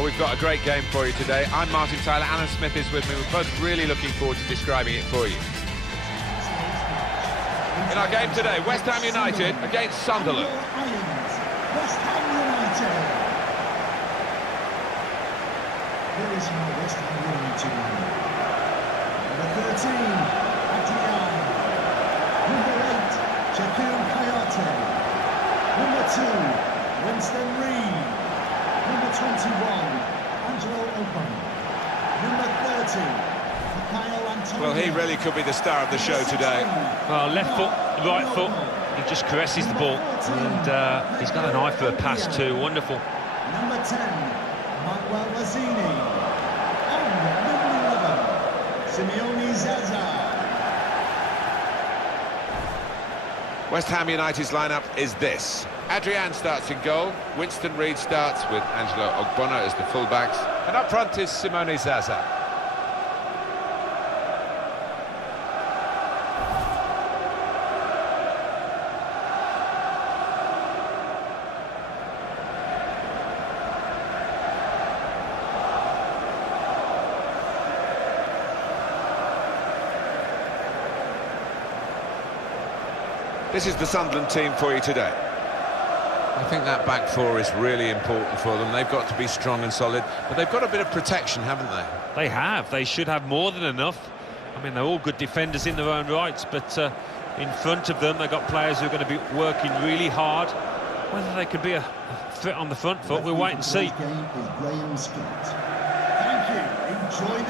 Well, we've got a great game for you today. I'm Martin Tyler, Alan Smith is with me. We're both really looking forward to describing it for you. In our game today, West Ham United against Sunderland. West Ham United. Here is how West Ham United win. Number 13, Adrian. Number 8, Shaquille Kayate. Number 2, Winston Reid. Number 21, Angelo Oban. Number 30, well, he really could be the star of the show today. Well, left foot, right foot, he just caresses the ball, and he's got an eye for a pass too. Wonderful. Number 10, Manuel Mazzini. And number 11, Simeone Zaza. West Ham United's lineup is this. Adrian starts in goal, Winston Reid starts with Angelo Ogbonna as the fullbacks, and up front is Simone Zaza. This is the Sunderland team for you today. I think that back four is really important for them. They've got to be strong and solid, but they've got a bit of protection, haven't they? They have. They should have more than enough. I mean, they're all good defenders in their own rights, but in front of them, they've got players who are going to be working really hard. Whether they could be a fit on the front foot, we'll wait and see.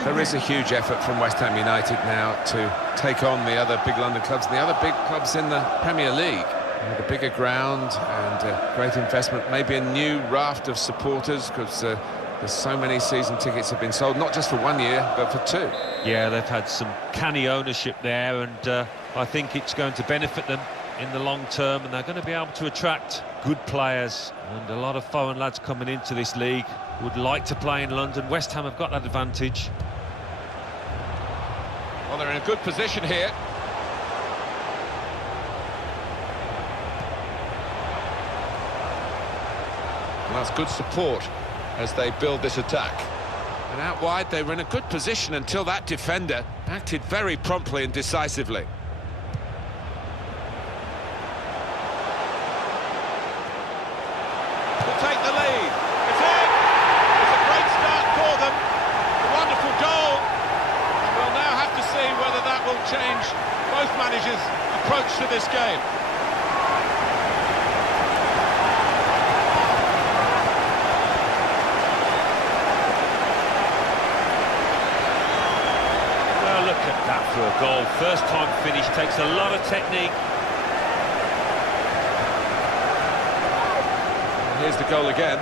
There is a huge effort from West Ham United now to take on the other big London clubs and the other big clubs in the Premier League. With a bigger ground and great investment, maybe a new raft of supporters, because there's so many season tickets have been sold, not just for 1 year, but for 2. Yeah, they've had some canny ownership there, and I think it's going to benefit them in the long term, and they're going to be able to attract good players. And a lot of foreign lads coming into this league would like to play in London. West Ham have got that advantage. Well, they're in a good position here. And that's good support as they build this attack. And out wide, they were in a good position until that defender acted very promptly and decisively. Will take the lead. It's in! It's a great start for them. A wonderful goal. And we'll now have to see whether that will change both managers' approach to this game. Look at that for a goal. First time finish, takes a lot of technique. And here's the goal again.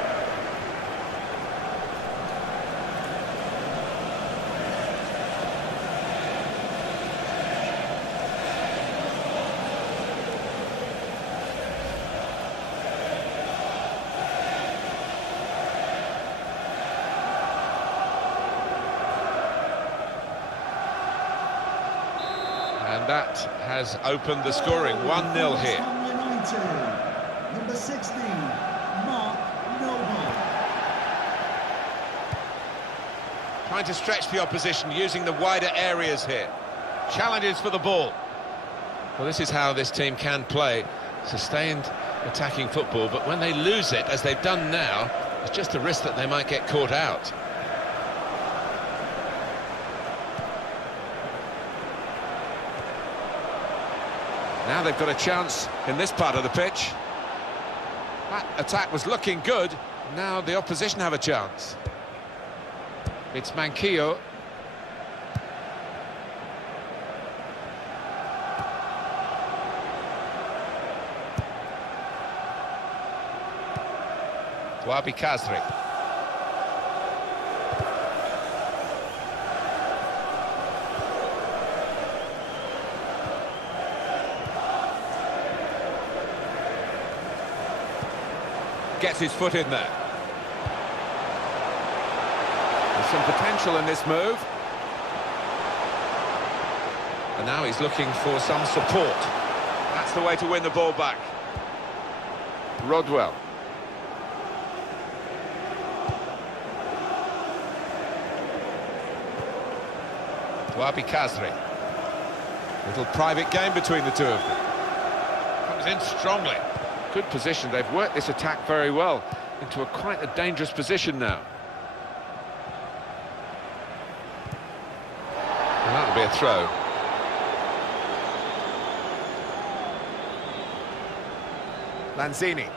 And that has opened the scoring. 1-0 here. United, number 16, Mark Noble. Trying to stretch the opposition, using the wider areas here. Challenges for the ball. Well, this is how this team can play. Sustained attacking football, but when they lose it, as they've done now, it's just a risk that they might get caught out. Now they've got a chance in this part of the pitch. That attack was looking good. Now the opposition have a chance. It's Manquillo. Wabi Kazri. Gets his foot in there. There's some potential in this move. And now he's looking for some support. That's the way to win the ball back. Wabi Kazri. Little private game between the two of them. Comes in strongly. Good position. They've worked this attack very well into quite a dangerous position now. And that'll be a throw. Lanzini.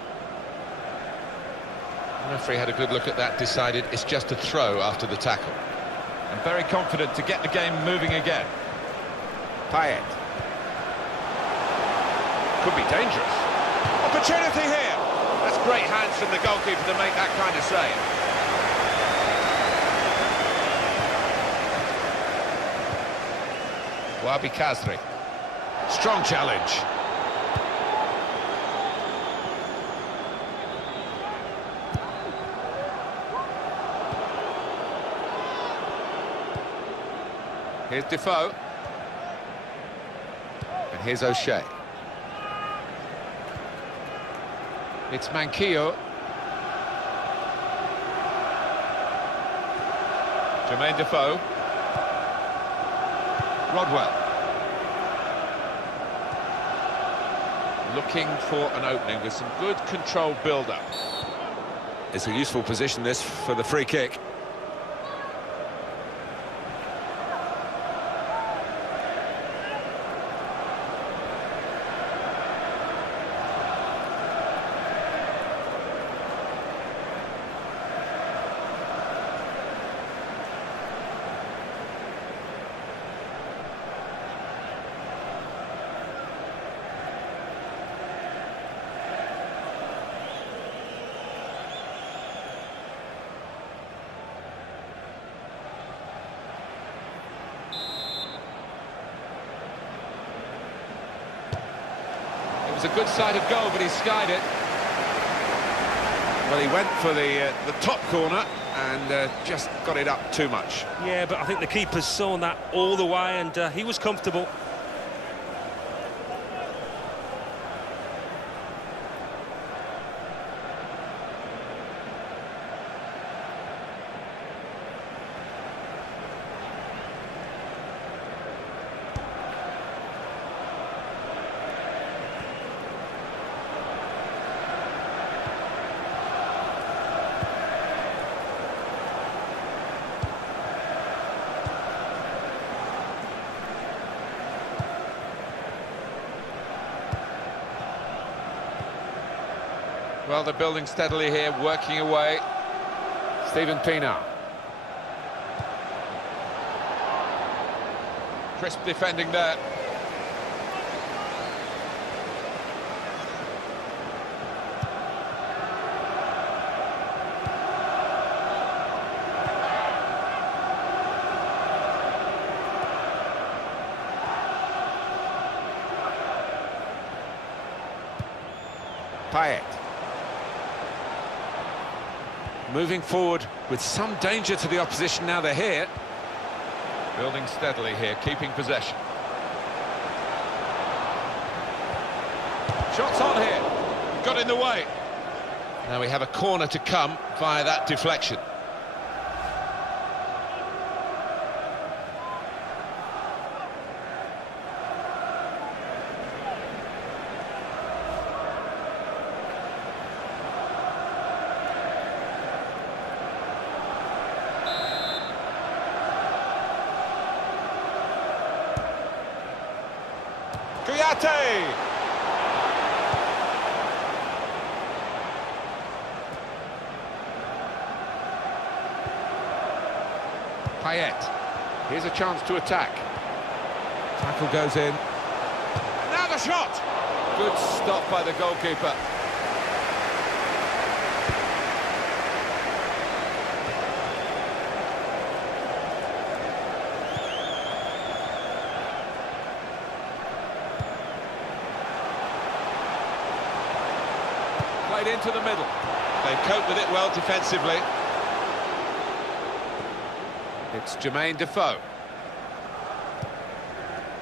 The referee had a good look at that, decided it's just a throw after the tackle. And very confident to get the game moving again. Payet. Could be dangerous. Opportunity here. That's great hands from the goalkeeper to make that kind of save. Wabi Kazri. Strong challenge. Here's Defoe. And here's O'Shea. It's Manquillo. Jermaine Defoe. Rodwell. Looking for an opening with some good controlled build-up. It's a useful position, this, for the free kick. It was a good side of goal, but he skied it. Well, he went for the top corner and just got it up too much. Yeah, but I think the keeper saw that all the way, and he was comfortable. Well, they're building steadily here, working away. Steven Pienaar. Crisp defending there. Payet. Moving forward with some danger to the opposition now they're here. Building steadily here, keeping possession. Shots on here. Got in the way. Now we have a corner to come via that deflection. Payet. Here's a chance to attack. Tackle goes in. Now the shot! Good stop by the goalkeeper. Played into the middle. They've coped with it well defensively. It's Jermaine Defoe.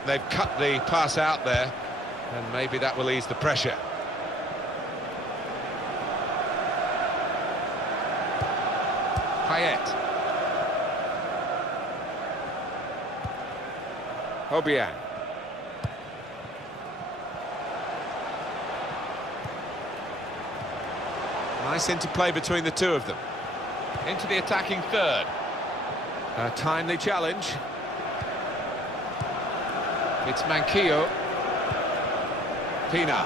They've cut the pass out there, and maybe that will ease the pressure. Payet. Obiang. Nice interplay between the two of them. Into the attacking third. A timely challenge. It's Manquillo. Pina.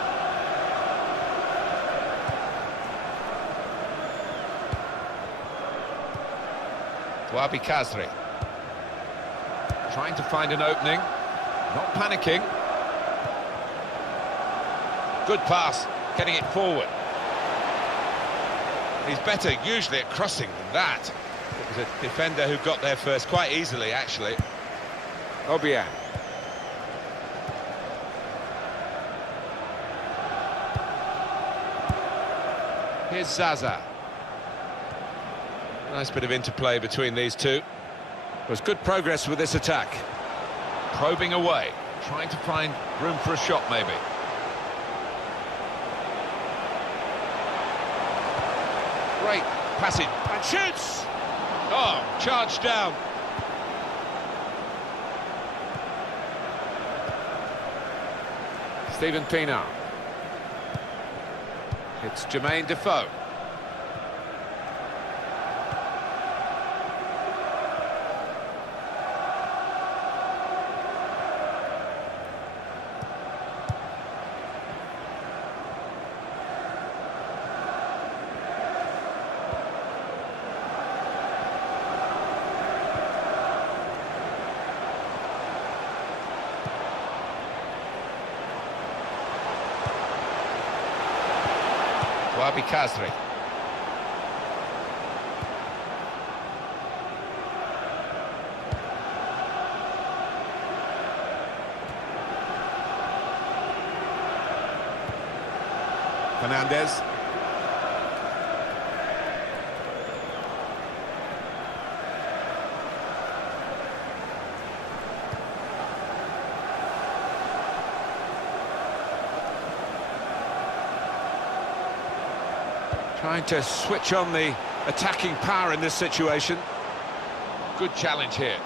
Wabi Kazri. Trying to find an opening. Not panicking. Good pass, getting it forward. He's better usually at crossing than that. It was a defender who got there first quite easily, actually. Obiang. Here's Zaza. Nice bit of interplay between these two. There's good progress with this attack. Probing away, trying to find room for a shot, maybe. Great passage, and shoots! Oh, charged down. Stephen Pienaar. It's Jermaine Defoe. Wabi Kazri. Fernandez. Trying to switch on the attacking power in this situation. Good challenge here.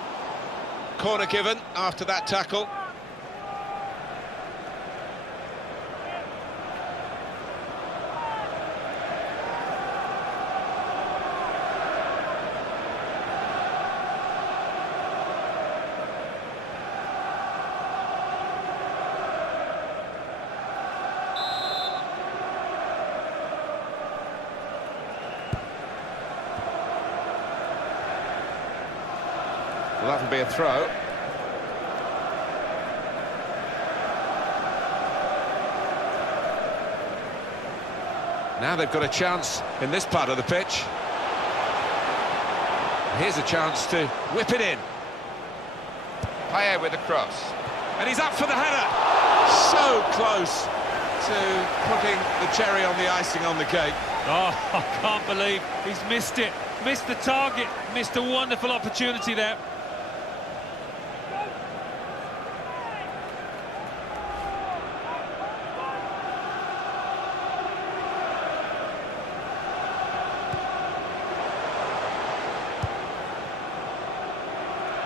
Corner given after that tackle. Well, that'll be a throw. Now they've got a chance in this part of the pitch. Here's a chance to whip it in. Payet with a cross. And he's up for the header. So close to putting the cherry on the icing on the cake. Oh, I can't believe he's missed it. Missed the target. Missed a wonderful opportunity there.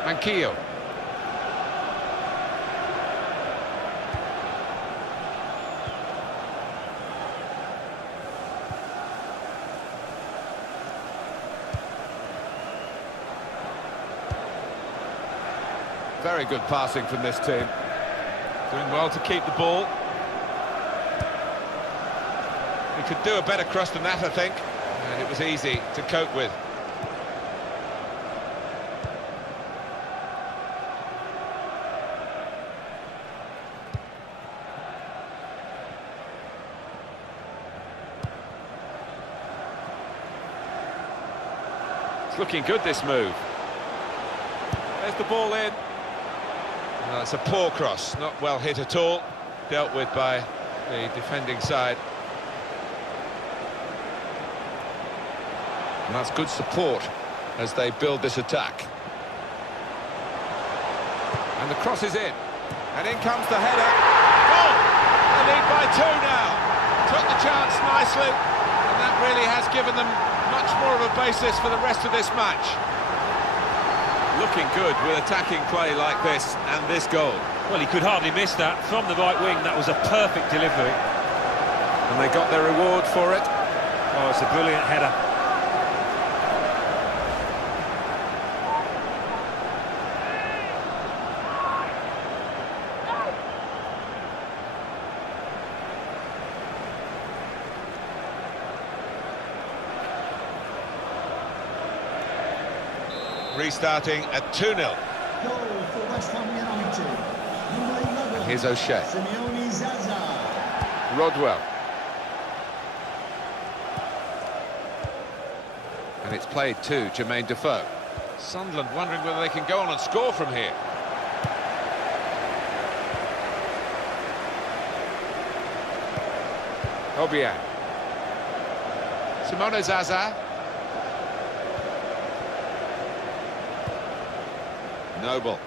Manquillo. Very good passing from this team. Doing well to keep the ball. He could do a better cross than that, I think. And it was easy to cope with. It's looking good, this move. There's the ball in. Well, it's a poor cross, not well hit at all. Dealt with by the defending side. And that's good support as they build this attack. And the cross is in. And in comes the header. Oh! They lead by 2 now. Took the chance nicely. And that really has given them much more of a basis for the rest of this match. looking good with attacking play like this and this goal. Well, he could hardly miss that from the right wing. That was a perfect delivery. And they got their reward for it. Oh, it's a brilliant header. Restarting at 2-0. Goal for West Ham United. Number 11. And here's O'Shea. Simeone Zaza. Rodwell. And it's played to Jermaine Defoe. Sunderland wondering whether they can go on and score from here. Obiang. Simone Zaza. Noble.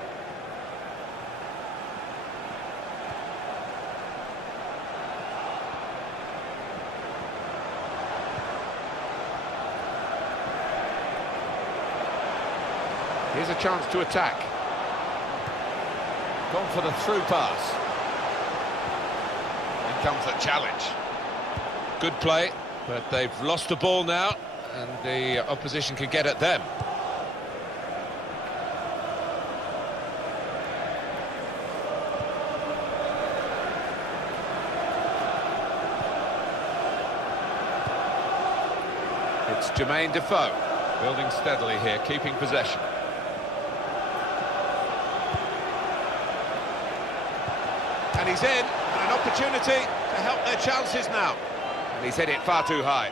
Here's a chance to attack. Gone for the through pass. In comes the challenge. Good play, but they've lost the ball now, and the opposition can get at them. It's Jermaine Defoe, building steadily here, keeping possession. And he's in, and an opportunity to help their chances now. And he's hit it far too high.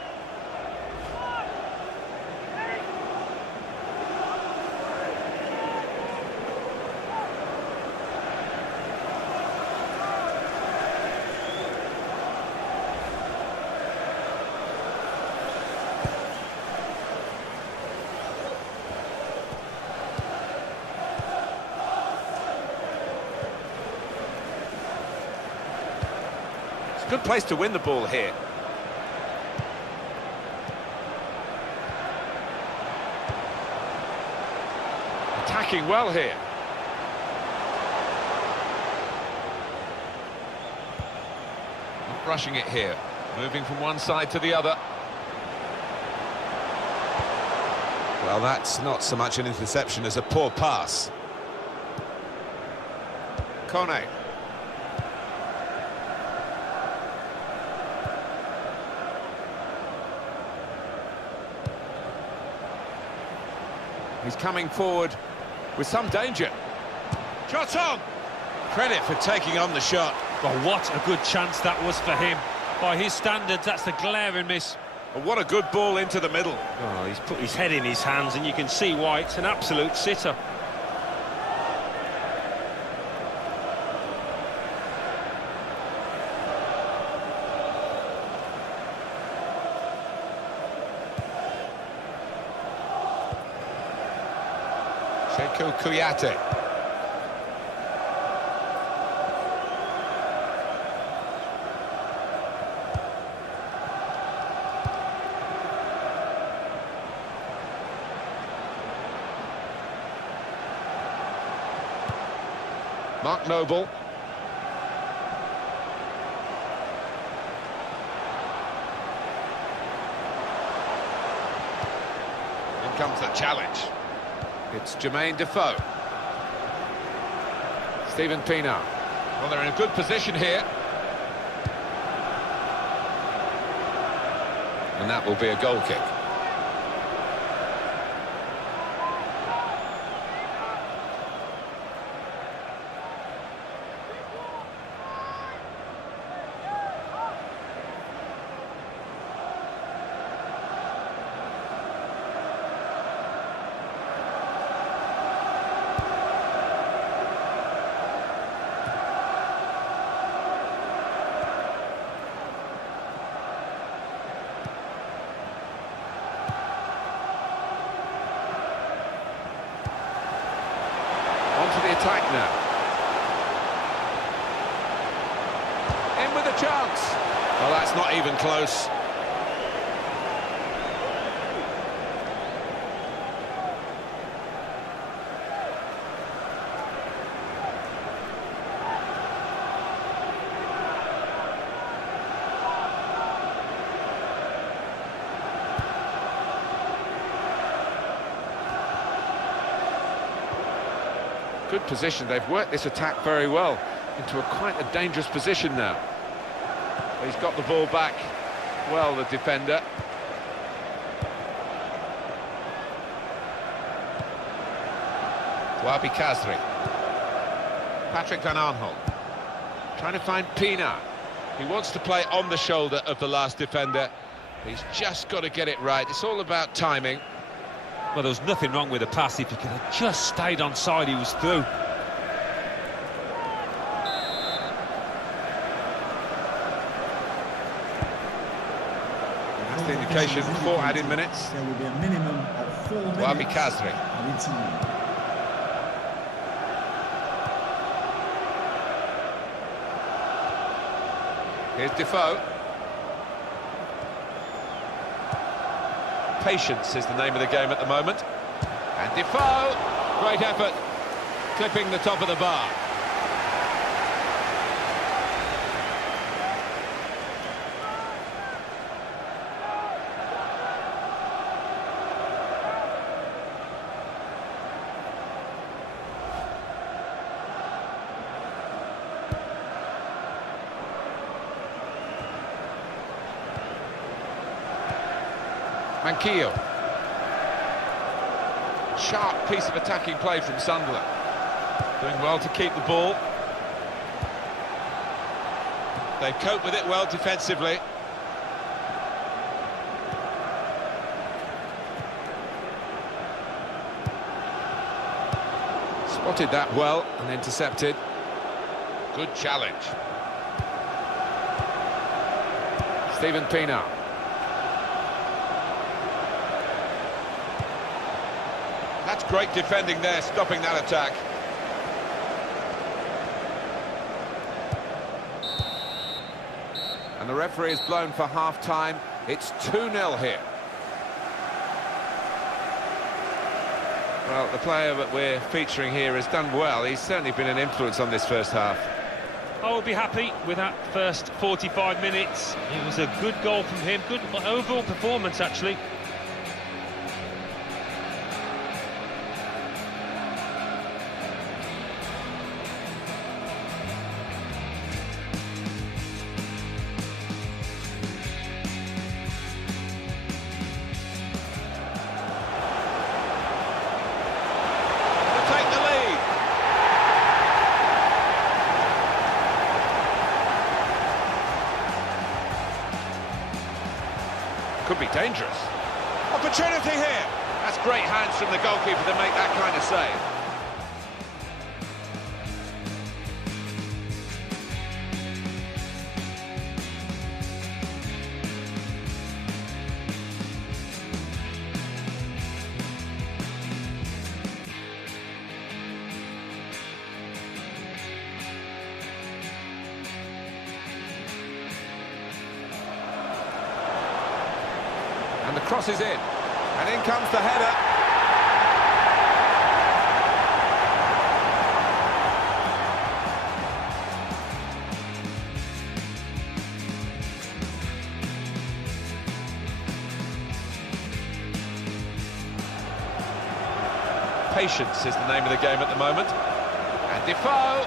Good place to win the ball here. Attacking well here. Not rushing it here. Moving from one side to the other. Well, that's not so much an interception as a poor pass. Kone. He's coming forward with some danger. Shot on! Credit for taking on the shot. Well, what a good chance that was for him. By his standards, that's a glaring miss. But what a good ball into the middle. Oh, he's put his head in his hands, and you can see why. It's an absolute sitter. Sheku Kouyaté. Mark Noble. In comes the challenge. It's Jermaine Defoe. Stephen Pienaar. Well, they're in a good position here. And that will be a goal kick. To the attack now. In with a chance. Well, that's not even close. Good position. They've worked this attack very well into quite a dangerous position now. He's got the ball back well, the defender. Wabi Kazri. Patrick Van Aanholt. Trying to find Pina. He wants to play on the shoulder of the last defender. He's just got to get it right. It's all about timing. Well, there was nothing wrong with the pass. If he could have just stayed on side, he was through. That's the indication, 4 added minutes. There will be a minimum of 4 minutes. Wabi Kazri. Added time. Here's Defoe. Patience is the name of the game at the moment. And Defoe, great effort, clipping the top of the bar. Manquillo. Sharp piece of attacking play from Sunderland. Doing well to keep the ball. They cope with it well defensively. Spotted that well and intercepted. Good challenge. Steven Pienaar. That's great defending there, stopping that attack. And the referee is blown for half-time. It's 2-0 here. Well, the player that we're featuring here has done well. He's certainly been an influence on this first half. I will be happy with that first 45 minutes. It was a good goal from him, good overall performance, actually. Could be dangerous. Opportunity here. That's great hands from the goalkeeper to make that kind of save. And the cross is in, and in comes the header. Patience is the name of the game at the moment. And Defoe.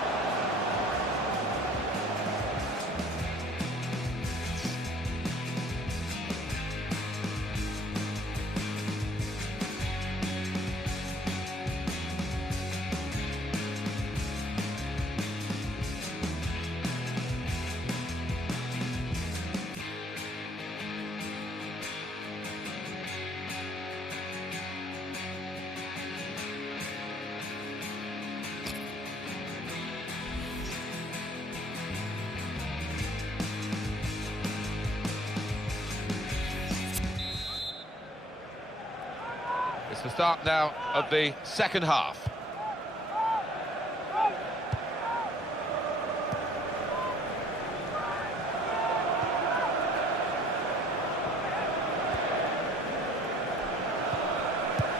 It's the start now of the second half.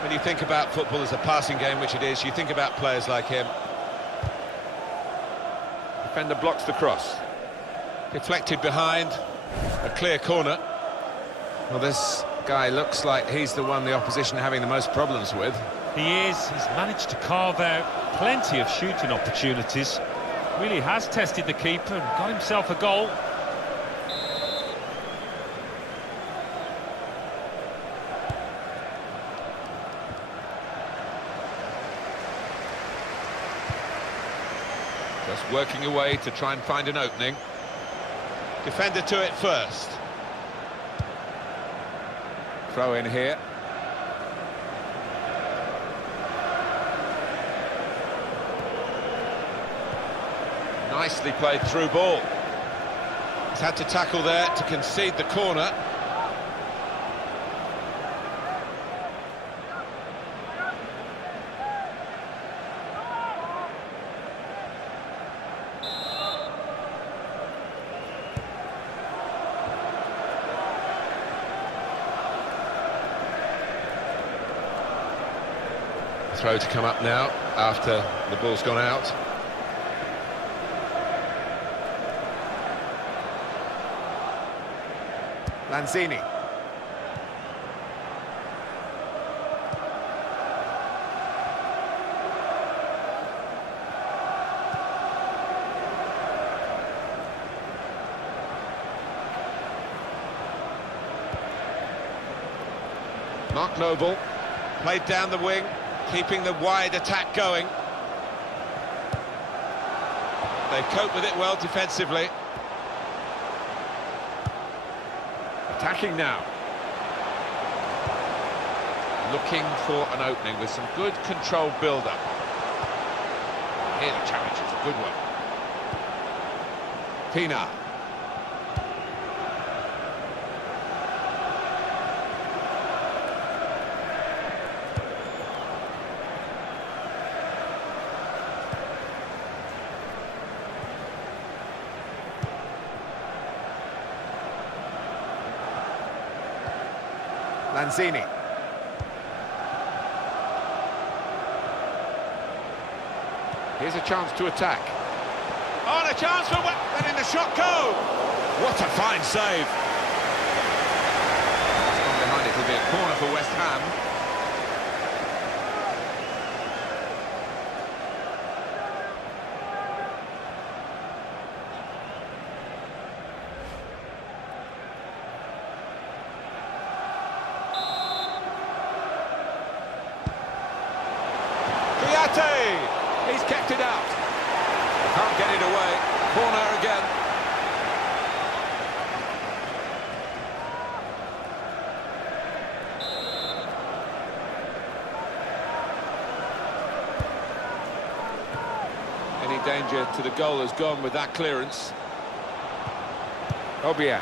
When you think about football as a passing game, which it is, you think about players like him. Defender blocks the cross. Deflected behind, a clear corner. Well, this guy looks like he's the one the opposition are having the most problems with. He is. He's managed to carve out plenty of shooting opportunities. Really has tested the keeper and got himself a goal. Just working away to try and find an opening. Defender to it first. Throw in here. Nicely played through ball. He's had to tackle there to concede the corner. Throw to come up now after the ball's gone out. Lanzini. Mark Noble played down the wing, keeping the wide attack going. They've coped with it well defensively. Attacking now. Looking for an opening with some good controlled build-up. Here the challenge is a good one. Pina. Lanzini. Here's a chance to attack. Oh, and a chance for letting the shot go. What a fine save. It's gone behind. It will be a corner for West Ham. He's kept it out. Can't get it away. Corner again. Any danger to the goal has gone with that clearance. Albion.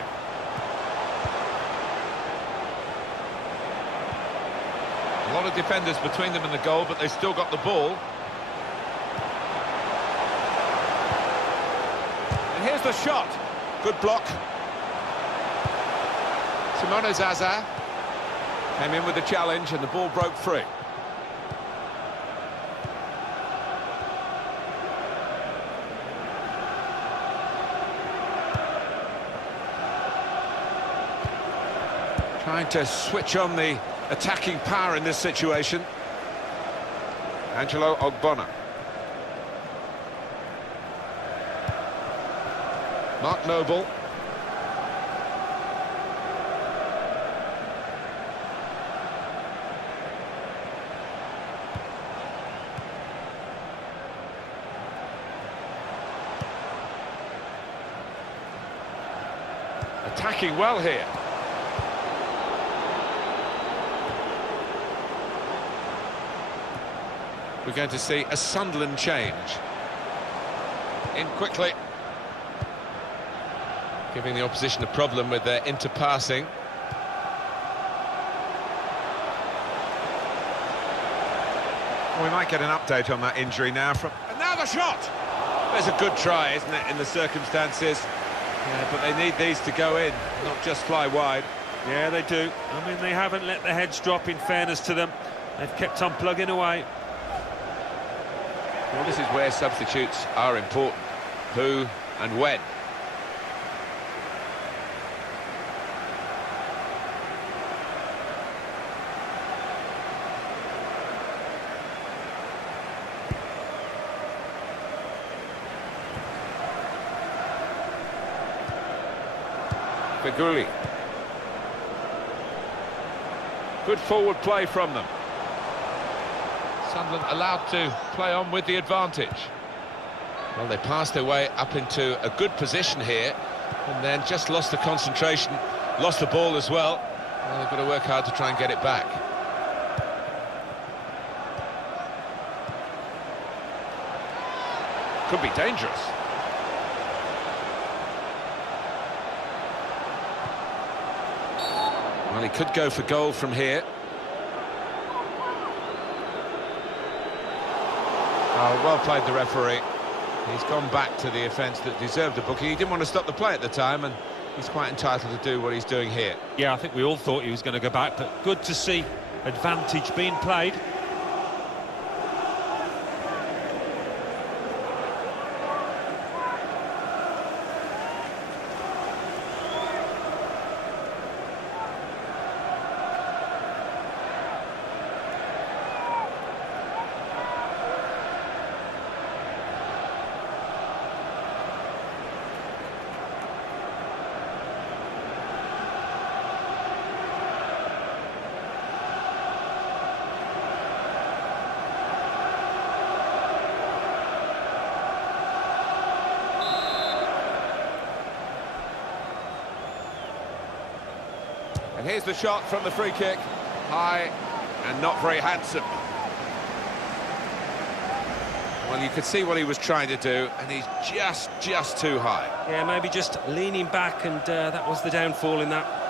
A lot of defenders between them and the goal, but they've still got the ball. And here's the shot. Good block. Simone Zaza came in with the challenge and the ball broke free. Trying to switch on the attacking power in this situation. Angelo Ogbonna. Mark Noble. Attacking well here. We're going to see a Sunderland change. In quickly. Giving the opposition a problem with their interpassing. We might get an update on that injury now from... And now the shot! There's a good try, isn't it, in the circumstances? Yeah, but they need these to go in, not just fly wide. Yeah, they do. I mean, they haven't let the heads drop, in fairness to them. They've kept on plugging away. Well, this is where substitutes are important. Who and when. Figuli. Good forward play from them. Sunderland allowed to play on with the advantage. Well, they passed their way up into a good position here, and then just lost the concentration, lost the ball as well. Well, they've got to work hard to try and get it back. Could be dangerous. Well, he could go for goal from here. Oh, well played, the referee. He's gone back to the offence that deserved a booking. He didn't want to stop the play at the time, and he's quite entitled to do what he's doing here. Yeah, I think we all thought he was going to go back, but good to see advantage being played. And here's the shot from the free kick. High and not very handsome. Well, you could see what he was trying to do, and he's just too high. Yeah, maybe just leaning back, and that was the downfall in that.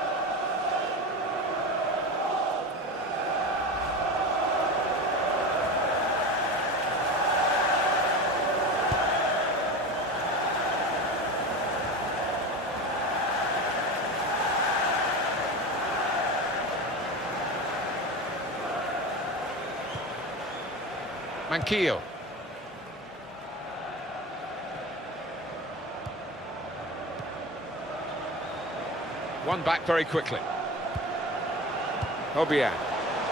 Manquillo. One back very quickly. Albion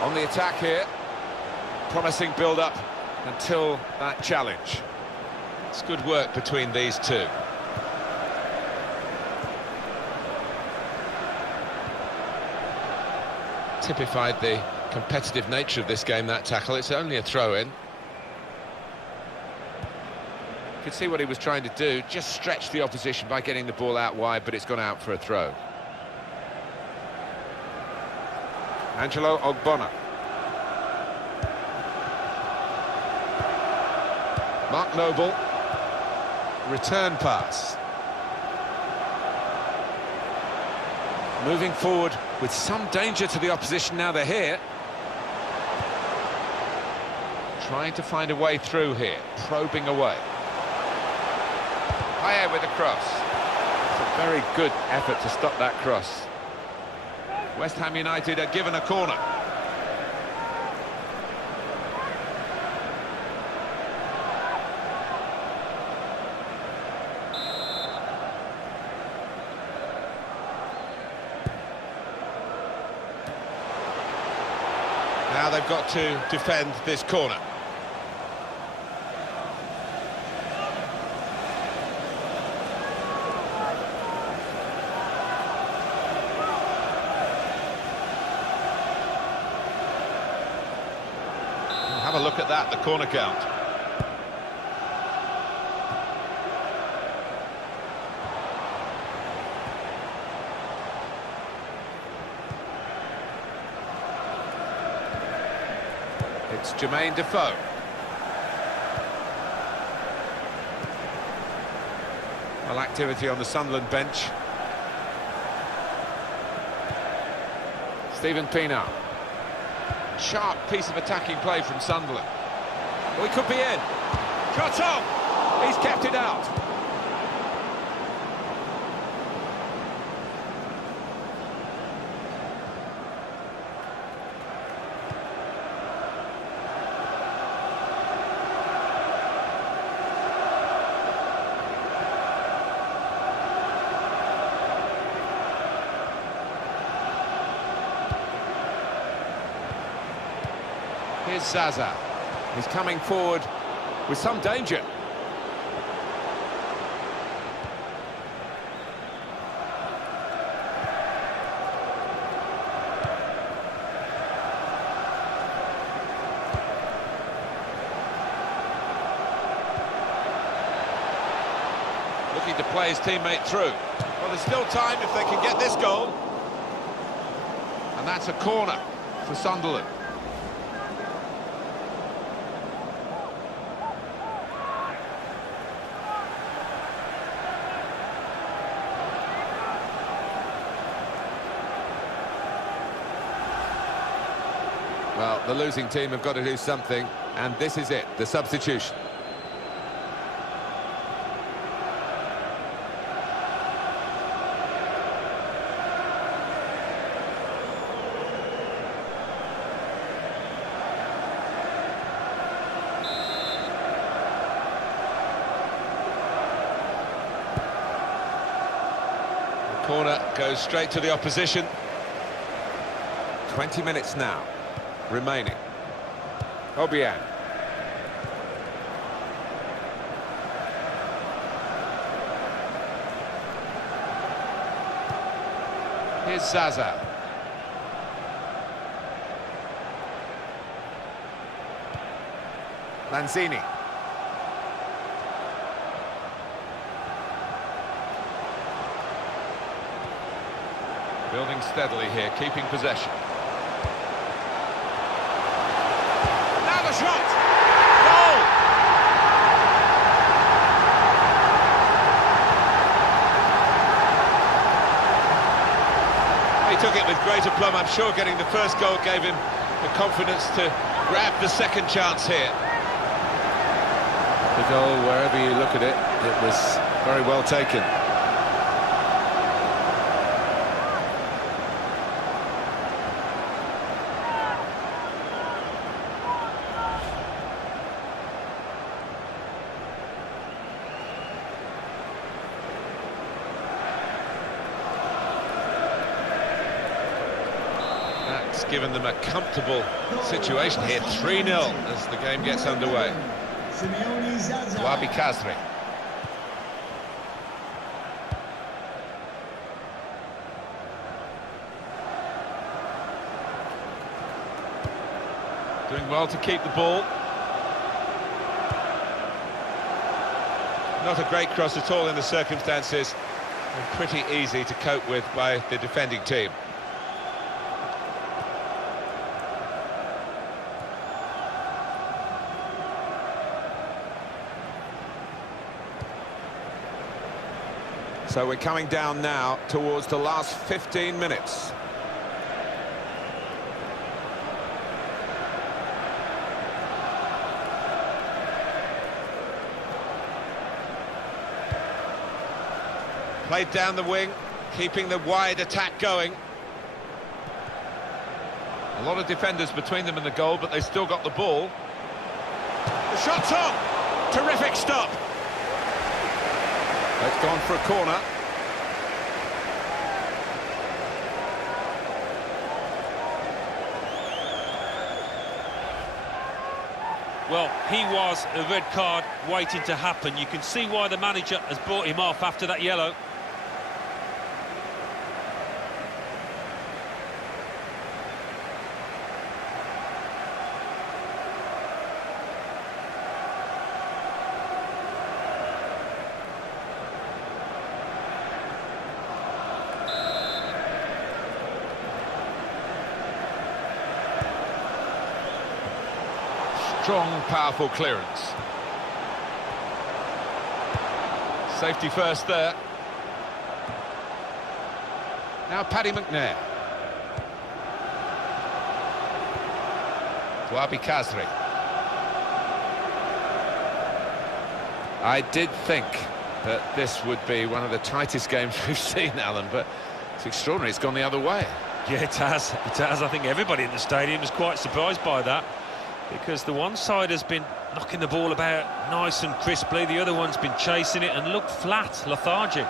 on the attack here. Promising build-up until that challenge. It's good work between these two. Typified the competitive nature of this game, that tackle. It's only a throw-in. You could see what he was trying to do, just stretch the opposition by getting the ball out wide, but it's gone out for a throw. Angelo Ogbonna. Mark Noble. Return pass. Moving forward with some danger to the opposition now they're here. Trying to find a way through here, probing away. Higher with the cross. It's a very good effort to stop that cross. West Ham United are given a corner. Now they've got to defend this corner. Have a look at that, the corner count. It's Jermaine Defoe. Well, activity on the Sunderland bench. Stephen Pienaar. Sharp piece of attacking play from Sunderland. Well, he could be in. Shot on! He's kept it out. Here's Zaza. He's coming forward with some danger. play his teammate through. Well, there's still time if they can get this goal. And that's a corner for Sunderland. Well, the losing team have got to do something, and this is it, the substitution. The corner goes straight to the opposition. 20 minutes now remaining. Albion. Here's Zaza. Lanzini. Building steadily here, keeping possession. Shot! Goal! He took it with great aplomb. I'm sure getting the first goal gave him the confidence to grab the second chance here. The goal, wherever you look at it, it was very well taken. That's given them a comfortable situation here, 3-0 as the game gets underway. Wabi Kazri. Doing well to keep the ball. Not a great cross at all in the circumstances, and pretty easy to cope with by the defending team. So we're coming down now towards the last 15 minutes. Played down the wing, keeping the wide attack going. A lot of defenders between them and the goal, but they still got the ball. The shot's on! Terrific stop! It's gone for a corner. Well, he was a red card waiting to happen. You can see why the manager has brought him off after that yellow. Strong, powerful clearance. Safety first there. Now Paddy McNair. Wabi Kazri. I did think that this would be one of the tightest games we've seen, Alan, but it's extraordinary. It's gone the other way. Yeah, it has. It has. I think everybody in the stadium is quite surprised by that, because the one side has been knocking the ball about nice and crisply, the other one's been chasing it and looked flat, lethargic.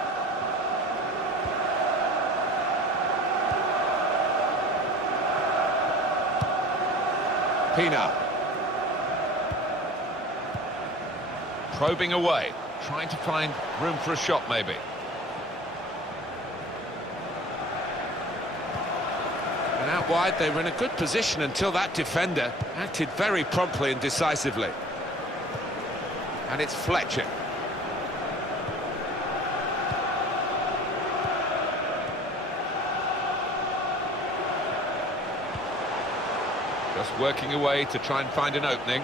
Pina. Probing away, trying to find room for a shot maybe. And out wide, they were in a good position until that defender acted very promptly and decisively. And it's Fletcher. Just working away to try and find an opening.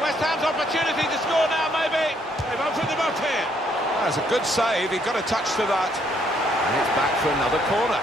West Ham's opportunity to score now, maybe. They've opened them up here. That's a good save, he got a touch to that. And it's back for another corner.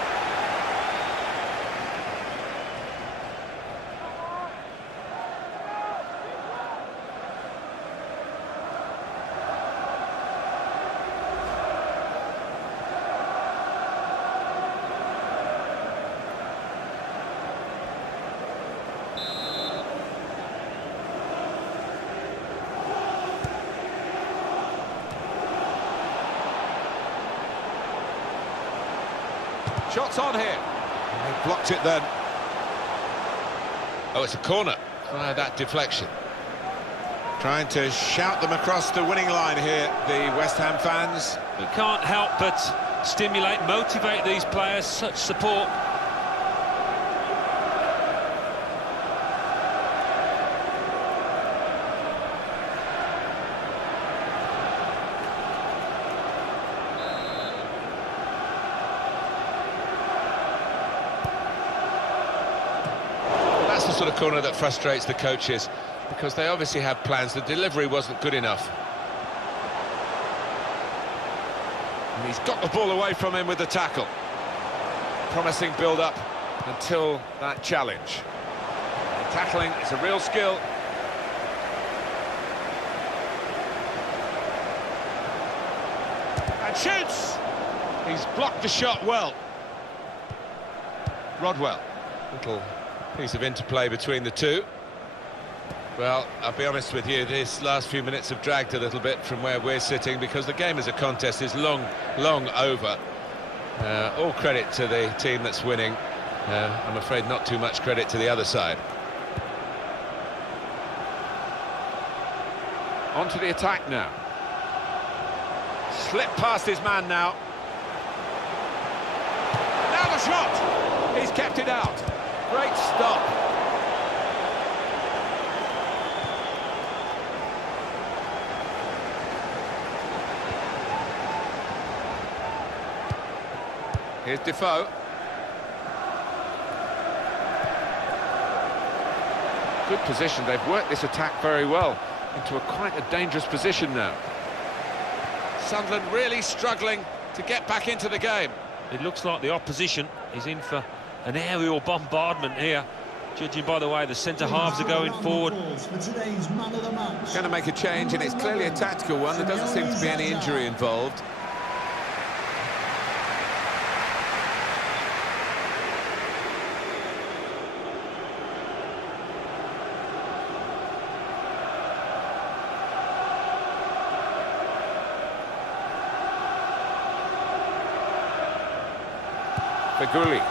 Shots on here. And they blocked it then. Oh, it's a corner. That deflection. Trying to shout them across the winning line here, the West Ham fans. We can't help but stimulate, motivate these players, such support. That's the sort of corner that frustrates the coaches, because they obviously had plans. The delivery wasn't good enough. And he's got the ball away from him with the tackle. Promising build-up until that challenge. The tackling is a real skill. And shoots! He's blocked the shot well. Rodwell. Little piece of interplay between the two. Well, I'll be honest with you, these last few minutes have dragged a little bit from where we're sitting, because the game as a contest is long over. All credit to the team that's winning. I'm afraid not too much credit to the other side. On to the attack now. Slipped past his man now. Now the shot! He's kept it out. Great stop. Here's Defoe. Good position. They've worked this attack very well into quite a dangerous position now. Sunderland really struggling to get back into the game. It looks like the opposition is in for an aerial bombardment here, judging by the way the centre-halves are going forward. Going to make a change, and it's clearly a tactical one. There doesn't seem to be any injury involved. Feghouli.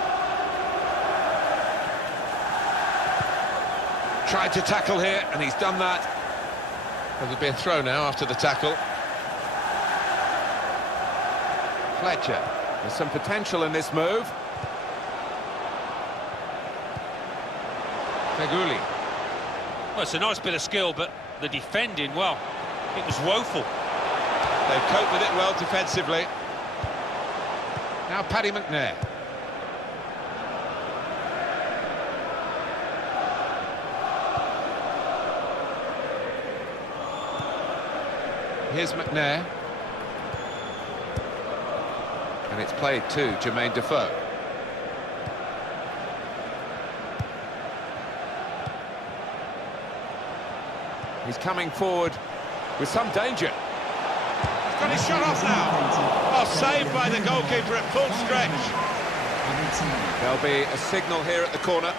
Tried to tackle here, and he's done that. There'll be a throw now after the tackle. Fletcher. There's some potential in this move. Feghouli. Well, it's a nice bit of skill, but the defending, well, it was woeful. They've coped with it well defensively. Now Paddy McNair. Here's McNair. And it's played to Jermaine Defoe. He's coming forward with some danger. He's got his shot off now. Oh, saved by the goalkeeper at full stretch. There'll be a signal here at the corner.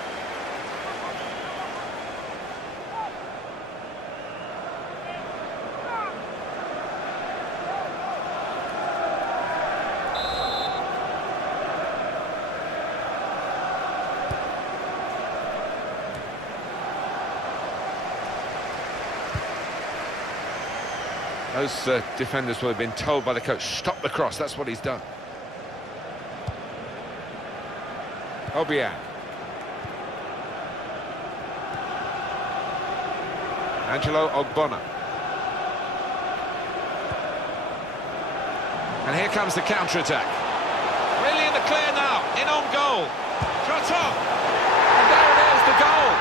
Those defenders will have been told by the coach, stop the cross. That's what he's done. Albion. Angelo Ogbonna. And here comes the counter-attack. Really in the clear now, in on goal. Shot on! And there goal!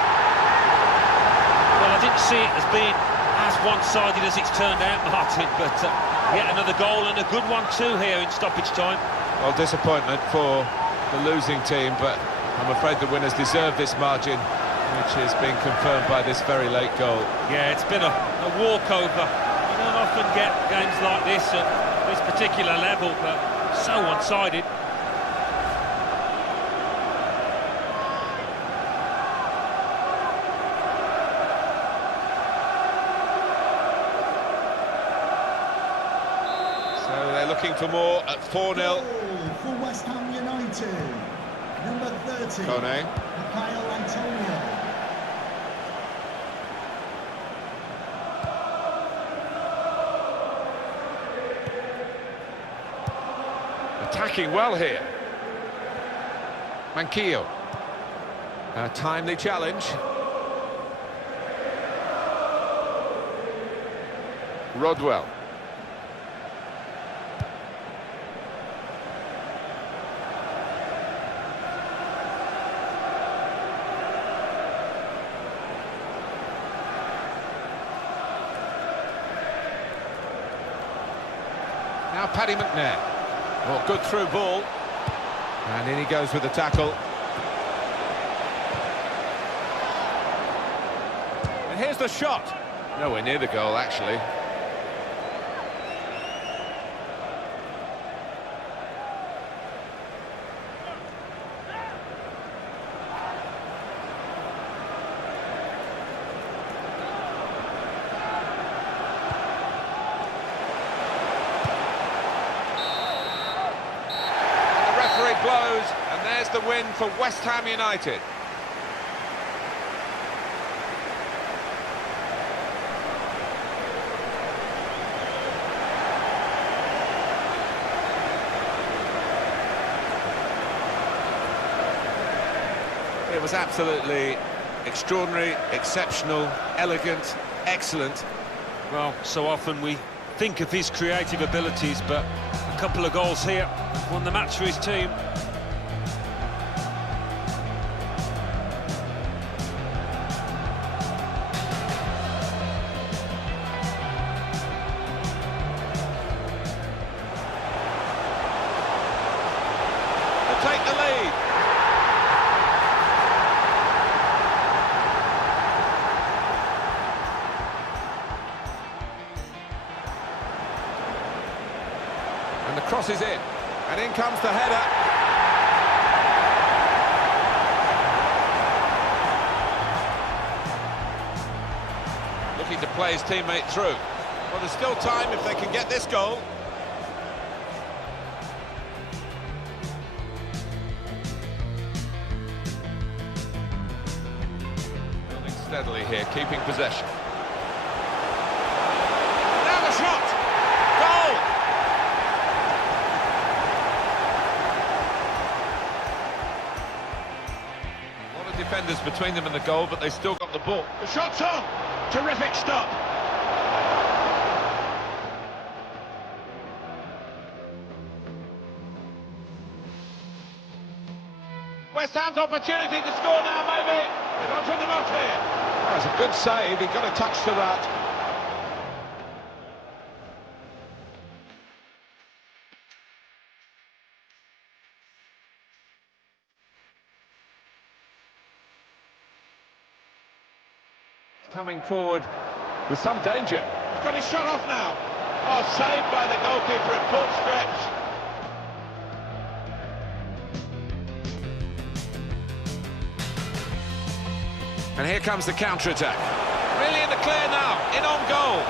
Well, I didn't see it as being as one-sided as it's turned out, Martin, but yet another goal, and a good one too here in stoppage time. Well, disappointment for the losing team, but I'm afraid the winners deserve this margin, which is being confirmed by this very late goal. Yeah, it's been a walkover. You don't often get games like this at this particular level, but so one-sided. So they're looking for more at 4-0. Goal for West Ham United. Number 30. Kone. Kyle Antonio. Attacking well here. Manquillo. A timely challenge. Rodwell. Now Paddy McNair. Well, good through ball. And in he goes with the tackle. And here's the shot. Nowhere near the goal, actually. Blows, and there's the win for West Ham United. It was absolutely extraordinary, exceptional, elegant, excellent. Well, so often we think of his creative abilities, but a couple of goals here won the match for his team. They'll take the lead. And the cross is in. And in comes the header. Looking to play his teammate through. Well, there's still time if they can get this goal. Building steadily here, keeping possession. Now the shot! Goal! A lot of defenders between them and the goal, but they still got the ball. The shot's on! Terrific stop! West Ham's opportunity to score now, maybe. They've got them off here. That's a good save, he got a touch to that. Coming forward with some danger. He's got his shot off now. Oh, saved by the goalkeeper at full stretch. And here comes the counter-attack. Really in the clear now, in on goal.